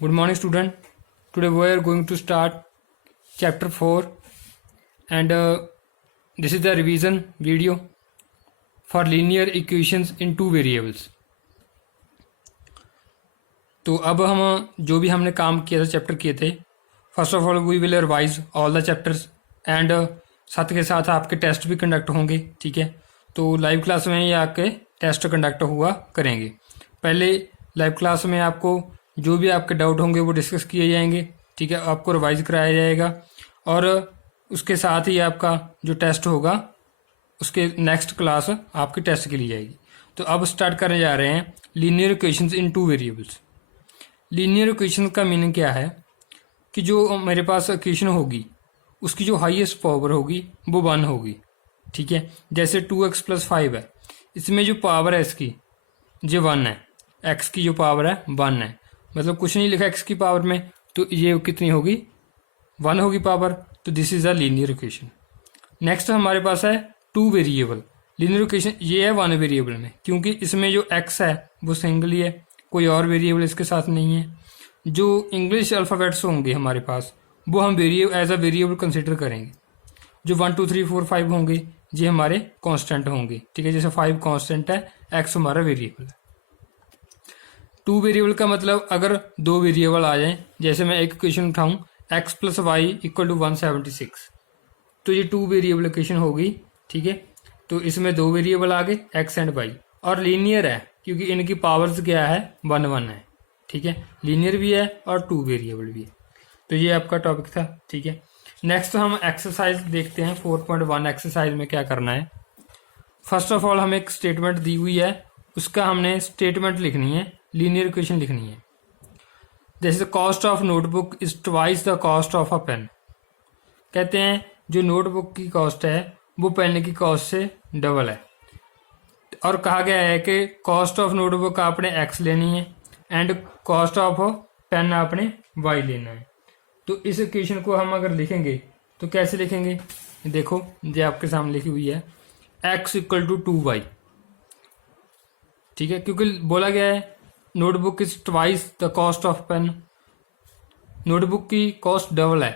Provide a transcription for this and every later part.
Good morning, student. Today we are going to start chapter 4, and this is the revision video for linear equations in two variables. तो अब हम जो भी हमने काम किया था, चैप्टर किए थे, first of all we will revise all the chapters and साथ के साथ आपके टेस्ट भी कंडक्ट होंगे. ठीक है, तो लाइव क्लास में ये आपके टेस्ट कंडक्ट हुआ करेंगे. पहले लाइव क्लास में आपको जो भी आपके डाउट होंगे वो डिस्कस किए जाएंगे. ठीक है, आपको रिवाइज कराया जाएगा और उसके साथ ही आपका जो टेस्ट होगा उसके नेक्स्ट क्लास आपकी टेस्ट के लिए जाएगी. तो अब स्टार्ट करने जा रहे हैं लीनियर इक्वेशंस इन टू वेरिएबल्स. लीनियर इक्वेशन का मीनिंग क्या है कि जो मेरे पास इक्वेशन होगी उसकी जो हाईएस्ट पावर होगी वो 1 होगी. ठीक है, जैसे 2x + 5 है, इसमें जो पावर है इसकी ये 1 है. x की जो पावर है 1 है, मतलब कुछ नहीं लिखा x की पावर में, तो ये कितनी होगी 1 होगी पावर. तो this is a linear equation. Next हमारे पास है टू वेरिएबल लीनियर इक्वेशन. ये है 1 वेरिएबल में, क्योंकि इसमें जो x है वो सिंगल ही है, कोई और वेरिएबल इसके साथ नहीं है. जो इंग्लिश अल्फ़ाबेट्स होंगे हमारे पास वो हम एज अ वेरिएबल कंसिडर करेंगे. जो 1 2 3 4 5 होंगे ये हमारे कांस्टेंट होंगे. ठीक है, जैसे 5 कांस्टेंट है, x हमारा वेरिएबल है. टू वेरिएबल का मतलब अगर दो वेरिएबल आ जाएं, जैसे मैं एक इक्वेशन उठाऊं x + y = 176, तो ये टू वेरिएबल इक्वेशन होगी. ठीक है, तो इसमें दो वेरिएबल आ गए x एंड y, और लीनियर है क्योंकि इनकी पावर्स क्या है 1 1 है. ठीक है, लीनियर भी है और टू वेरिएबल भी है. तो ये आपका टॉपिक था. ठीक है, नेक्स्ट हम एक्सरसाइज देखते हैं 4.1. एक्सरसाइज में क्या करना है, फर्स्ट ऑफ ऑल हमें एक स्टेटमेंट दी हुई है, उसका हमने स्टेटमेंट लिखनी है, लीनियर इक्वेशन लिखनी है. जैसे cost of notebook is twice the cost of a pen. कहते हैं जो नोटबुक की कॉस्ट है वो पेन की कॉस्ट से डबल है, और कहा गया है कि कॉस्ट ऑफ नोटबुक आपने x लेनी है एंड कॉस्ट ऑफ पेन आपने y लेना है. तो इस इक्वेशन को हम अगर लिखेंगे तो कैसे लिखेंगे, देखो ये आपके सामने लिखी हुई है x = 2y. ठीक है, क्योंकि बोला गया है notebook is twice the cost of pen, notebook की कॉस्ट डबल है.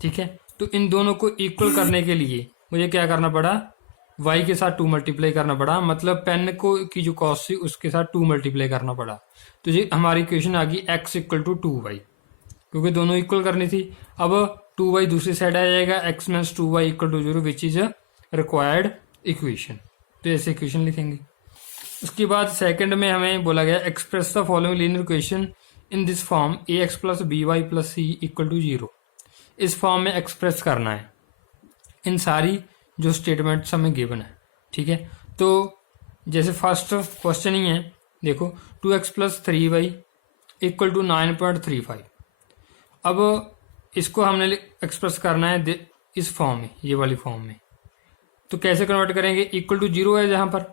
ठीक है, तो इन दोनों को इक्वल करने के लिए मुझे क्या करना पड़ा, y के साथ 2 मल्टीप्लाई करना पड़ा, मतलब पेन को की जो कॉस्ट थी उसके साथ 2 मल्टीप्लाई करना पड़ा. तो ये हमारी इक्वेशन आ गई x = 2y, क्योंकि दोनों इक्वल करनी थी. अब 2y दूसरी साइड आ जाएगा, x - 2y = 0 which is required equation. तो ऐसे इक्वेशन लिखेंगे. उसके बाद सेकंड में हमें बोला गया express the following linear equation in this form ax + by + c = 0. इस फॉर्म में एक्सप्रेस करना है इन सारी जो स्टेटमेंट्स हमें गिवन है. ठीक है, तो जैसे फर्स्ट क्वेश्चन ही है, देखो 2x + 3y = 9.35. अब इसको हमने एक्सप्रेस करना है इस फॉर्म में, ये वाली फॉर्म में. तो कैसे कन्वर्ट करेंगे, =0 है जहां पर,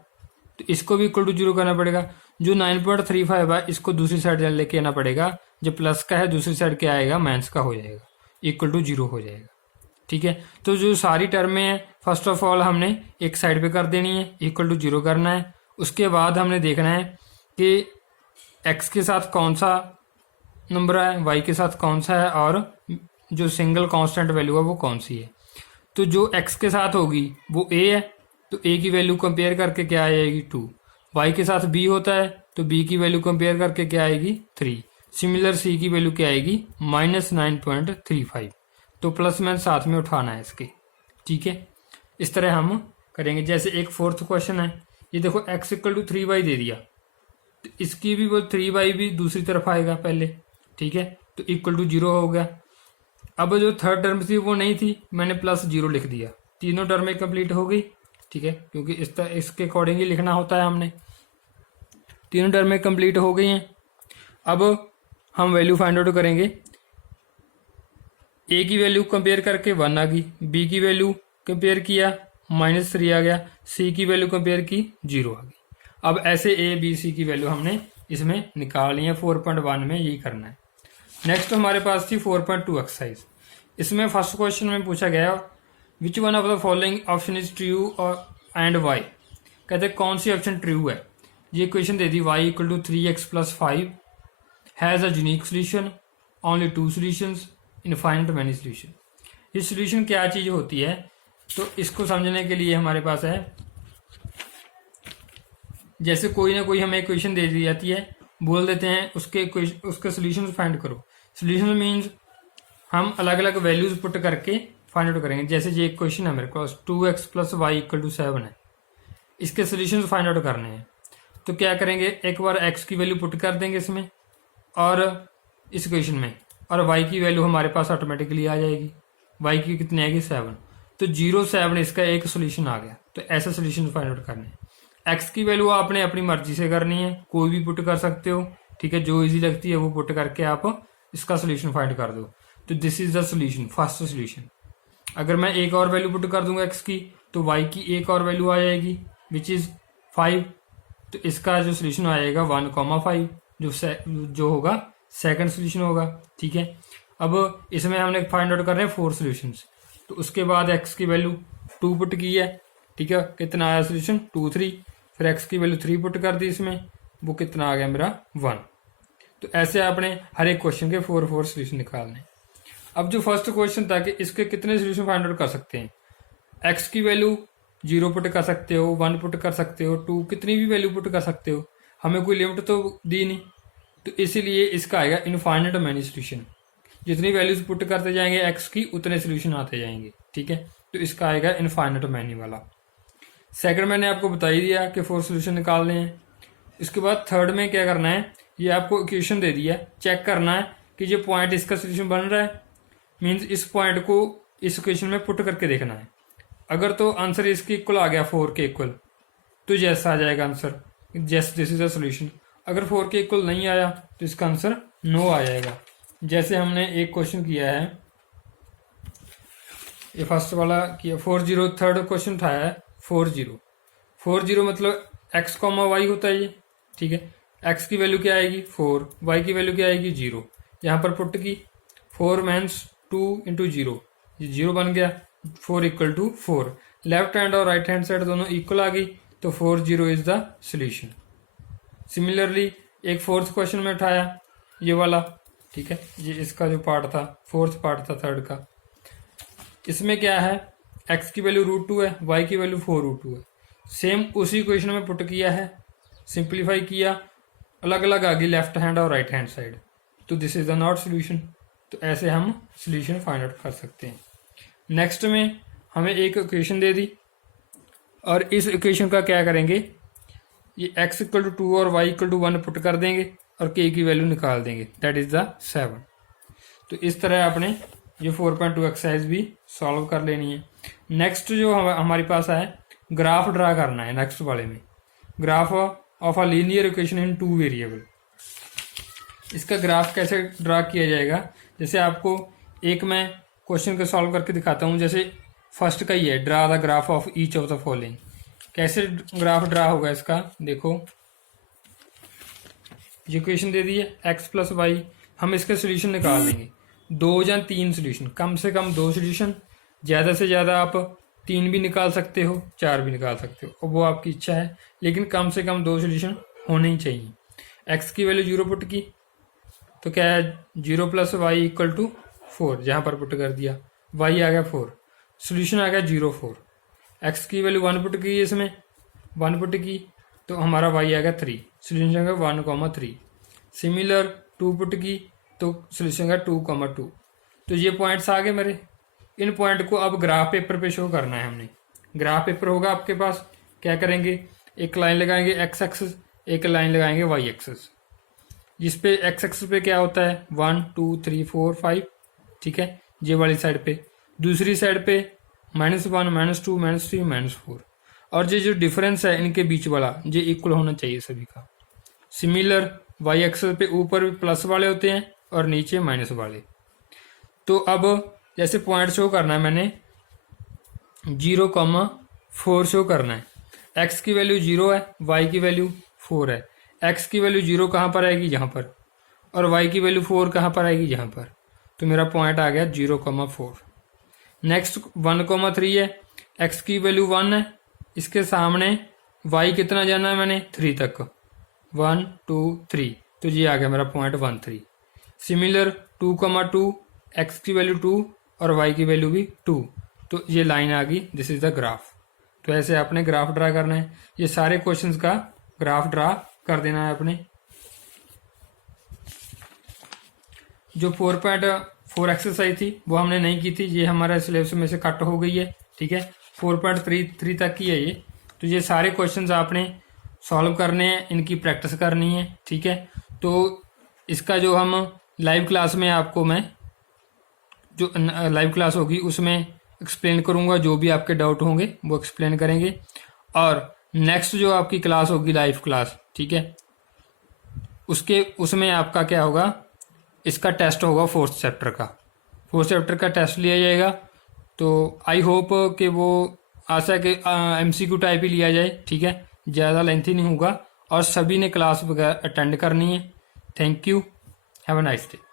तो इसको भी =0 करना पड़ेगा. जो 9.35 है इसको दूसरी साइड लेके आना पड़ेगा, जो प्लस का है दूसरी साइड क्या आएगा, माइनस का हो जाएगा, =0 हो जाएगा. ठीक है, तो जो सारी टर्में हैं फर्स्ट ऑफ ऑल हमने एक साइड पे कर देनी है, =0 करना है. उसके बाद हमने देखना है कि x के साथ कौन सा नंबर है, y के साथ कौन सा है, और जो सिंगल कांस्टेंट वैल्यू है वो कौन सी है. तो जो x के साथ होगी वो a है, तो a की वैल्यू कंपेयर करके क्या आ जाएगी 2. y के साथ b होता है तो b की वैल्यू कंपेयर करके क्या आएगी 3. सिमिलर c की वैल्यू क्या आएगी -9.35. तो प्लस माइनस साथ में उठाना है इसके. ठीक है, इस तरह हम करेंगे. जैसे एक फोर्थ क्वेश्चन है, ये देखो x = 3y दे दिया, तो इसकी भी वो 3y भी दूसरी तरफ आएगा पहले. ठीक है, तो =0 हो गया. अब जो थर्ड टर्म थी वो नहीं थी, मैंने +0 लिख दिया, तीनों टर्में कंप्लीट हो गई. ठीक है, क्योंकि इसके अकॉर्डिंग ही लिखना होता है हमने. तीनों टर्में कंप्लीट हो गई हैं. अब हम वैल्यू फाइंड आउट करेंगे. a की वैल्यू कंपेयर करके 1 आ गई, b की वैल्यू कंपेयर किया -3 आ गया, c की वैल्यू कंपेयर की 0 आ गई. अब ऐसे a b c की वैल्यू हमने इसमें निकाल ली है. 4.1 में यही करना है. नेक्स्ट हमारे पास थी 4.2 एक्सरसाइज. इसमें फर्स्ट क्वेश्चन में पूछा गया which one of the following option is true and why. कहते हैं कौन सी ऑप्शन ट्रू है. ये क्वेश्चन दे दी y = 3x + 5 has a unique solution, only two solutions, infinite many solution. ये सोल्यूशन क्या चीज़ होती है, तो इसको समझने के लिए हमारे पास है, जैसे कोई ना कोई हमें इक्वेशन दे दी जाती है, बोल देते हैं उसके सोल्यूशन फाइंड करो। सोल्यूशन मीन्स हम अलग अलग वैल्यूज पुट करके फाइंड आउट करेंगे। जैसे ये क्वेश्चन है मेरे पास 2x + y = 7 है, इसके सोल्यूशन फाइंड आउट करने हैं। तो क्या करेंगे, एक बार x की वैल्यू पुट कर देंगे इसमें और इस इक्वेशन में, और y की वैल्यू हमारे पास ऑटोमेटिकली आ जाएगी। y की कितनी आएगी 7, तो 0 7 इसका एक सोल्यूशन आ गया। तो ऐसा सोल्यूशन फाइंड आउट करने हैं। x की वैल्यू आपने अपनी मर्जी से करनी है, कोई भी पुट कर सकते हो, ठीक है, जो इजी लगती है वो पुट करके आप इसका सोल्यूशन फाइंड कर दो। तो this is the solution, first solution. अगर मैं एक और वैल्यू पुट कर दूंगा x की, तो y की एक और वैल्यू आ जाएगी विच इज 5। तो इसका जो सोल्यूशन आएगा 1,5, जो होगा सेकंड सोल्यूशन होगा, ठीक है। अब इसमें हमने फाइंड आउट कर रहे हैं 4 सोल्यूशंस। तो उसके बाद x की वैल्यू 2 पुट की है, ठीक है, कितना आया सोल्यूशन 2 3। फिर x की वैल्यू 3 पुट कर दी इसमें, वो कितना आ गया मेरा 1। तो ऐसे आपने हर एक क्वेश्चन के 4 सोल्यूशन निकालने। अब जो फर्स्ट क्वेश्चन था कि इसके कितने सोल्यूशन फाइंड आउट कर सकते हैं, x की वैल्यू 0 पुट कर सकते हो, 1 पुट कर सकते हो, 2, कितनी भी वैल्यू पुट कर सकते हो, हमें कोई लिमिट तो दी नहीं। तो इसीलिए इसका आएगा इनफाइनाइट मैनी सोल्यूशन। जितनी वैल्यूज पुट करते जाएंगे x की, उतने सोल्यूशन आते जाएंगे, ठीक है। तो इसका आएगा इनफाइनाइट मैनी वाला। सेकंड मैंने आपको बता ही दिया कि 4 सोल्यूशन निकालने हैं। इसके बाद थर्ड में क्या करना है, ये आपको इक्वेशन दे दिया, चेक करना है कि जो पॉइंट इसका सोल्यूशन बन रहा है, मीन्स इस पॉइंट को इस इक्वेशन में पुट करके देखना है। अगर तो आंसर इसके इक्वल आ गया 4 के इक्वल, तो यस आ जाएगा answer, yes this is a solution. अगर 4 के इक्वल नहीं आया तो इसका आंसर नो आ जाएगा। जैसे हमने एक क्वेश्चन किया है, ये फर्स्ट वाला किया 40, थर्ड क्वेश्चन उठाया है 40 मतलब x, y होता है ये, ठीक है। x की वैल्यू क्या आएगी 4, y की वैल्यू क्या आएगी 0। यहाँ पर पुट की 4 मीन्स 2 × 0, ये 0 बन गया। 4 = 4, लेफ्ट हैंड और राइट हैंड साइड दोनों इक्वल आ गई, तो 4 0 इज द सोल्यूशन। सिमिलरली एक फोर्थ क्वेश्चन में उठाया ये वाला, ठीक है, ये इसका जो पार्ट था, फोर्थ पार्ट था थर्ड का। इसमें क्या है, x की वैल्यू √2 है, y की वैल्यू 4√2 है। सेम उसी क्वेश्चन में पुट किया है, सिंप्लीफाई किया, अलग अलग आ गई लेफ्ट हैंड और राइट हैंड साइड, तो this is the not solution. तो ऐसे हम सोल्यूशन फाइंड आउट कर सकते हैं। नेक्स्ट में हमें एक इक्वेशन दे दी, और इस इक्वेशन का क्या करेंगे, ये x = 2 और y = 1 पुट कर देंगे और k की वैल्यू निकाल देंगे, दैट इज द 7। तो इस तरह आपने ये 4.2 एक्सरसाइज भी सॉल्व कर लेनी है। नेक्स्ट जो हमारे पास है, ग्राफ ड्रा करना है। नेक्स्ट वाले में graph of a linear equation in 2 variable. इसका ग्राफ कैसे ड्रा किया जाएगा, जैसे आपको एक मैं क्वेश्चन को सॉल्व करके दिखाता हूँ। जैसे फर्स्ट का ही है, draw the graph of each of the following. कैसे ग्राफ ड्रा होगा इसका, देखो ये इक्वेशन दे दी है x + y, हम इसके सोल्यूशन निकाल लेंगे। 2 या 3 सोल्यूशन, कम से कम 2 सोल्यूशन, ज़्यादा से ज़्यादा आप 3 भी निकाल सकते हो, 4 भी निकाल सकते हो, और वो आपकी इच्छा है, लेकिन कम से कम 2 सोल्यूशन होने ही चाहिए। x की वैल्यू 0 पुट की, तो क्या है 0 + y = 4, जहाँ पर पुट कर दिया, y आ गया 4, सोल्यूशन आ गया 0 4। x की वैल्यू 1 पुट की, इसमें 1 पुट की, तो हमारा y आ गया 3, सोल्यूशन आ गया 1,3। सिमिलर 2 पुट की, तो सोल्यूशन आ गया 2,2। तो ये पॉइंट्स आ गए मेरे। इन पॉइंट को अब ग्राफ पेपर पे शो करना है हमने। ग्राफ पेपर होगा आपके पास, क्या करेंगे, एक लाइन लगाएंगे x एक्सिस, एक लाइन लगाएंगे y एक्सिस। जिस पे x एक्सिस पे क्या होता है 1 2 3 4 5, ठीक है, ये वाली साइड पे। दूसरी साइड पे -1 -2 -3 -4, और ये जो डिफरेंस है इनके बीच वाला, ये इक्वल होना चाहिए सभी का। सिमिलर y एक्सिस पे ऊपर प्लस वाले होते हैं और नीचे माइनस वाले। तो अब जैसे पॉइंट शो करना है मैंने 0,4 शो करना है। x की वैल्यू 0 है, y की वैल्यू 4 है। x की वैल्यू 0 कहाँ पर आएगी, यहाँ पर, और y की वैल्यू 4 कहाँ पर आएगी, यहाँ पर। तो मेरा पॉइंट आ गया 0,4। नेक्स्ट 1,3 है, x की वैल्यू 1 है, इसके सामने y कितना जाना है मैंने 3 तक, 1 2 3, तो ये आ गया मेरा 0.13। सिमिलर 2,2 एक्स की वैल्यू 2 और वाई की वैल्यू भी 2, तो ये लाइन आ गई, दिस इज द ग्राफ। तो ऐसे आपने ग्राफ ड्रा करना है, ये सारे क्वेश्चंस का ग्राफ ड्रा कर देना है अपने। जो 4.4 एक्सरसाइज थी वो हमने नहीं की थी, ये हमारा सिलेबस में से कट हो गई है, ठीक है। 4.33 तक की है ये। तो ये सारे क्वेश्चंस आपने सॉल्व करने हैं, इनकी प्रैक्टिस करनी है, ठीक है। तो इसका जो हम लाइव क्लास में आपको मैं जो लाइव क्लास होगी उसमें एक्सप्लेन करूंगा, जो भी आपके डाउट होंगे वो एक्सप्लेन करेंगे। और नेक्स्ट जो आपकी क्लास होगी लाइव क्लास, ठीक है, उसमें आपका क्या होगा, इसका टेस्ट होगा फोर्थ चैप्टर का टेस्ट लिया जाएगा। तो आई होप कि वो आशा है कि MCQ टाइप ही लिया जाए, ठीक है, ज़्यादा लेंथी नहीं होगा और सभी ने क्लास वगैरह अटेंड करनी है। Thank you, have a nice day.